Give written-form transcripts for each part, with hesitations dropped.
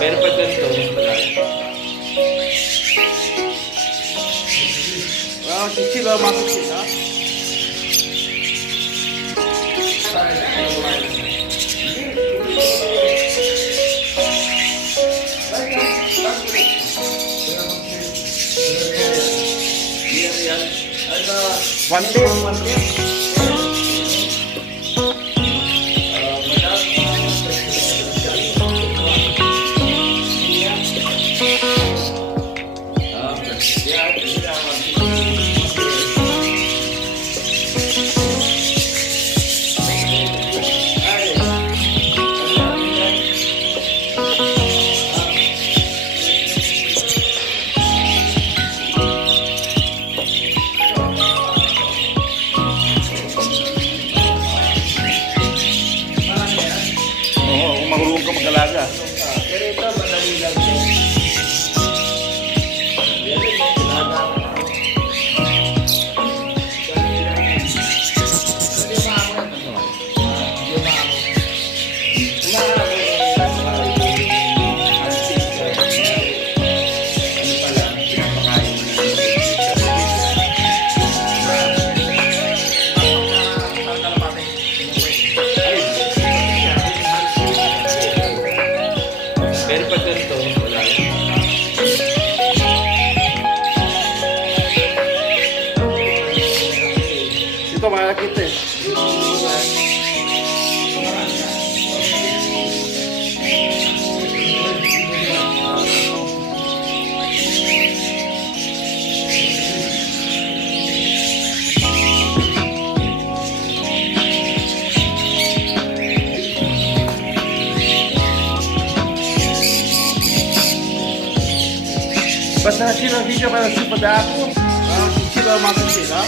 Pero pag ganito, wala. Chill lang, makikil, ha? One tip. Oo, kung marunong ka mag-alaga. Pero ito, madali lang din. Pero pag ganito, wala yan. Ito, malakit eh. Basta sila video para sa pada ako. Sila makikil, ha?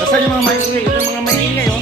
Basta yung mga maingay, ito yung mga maingay, oh.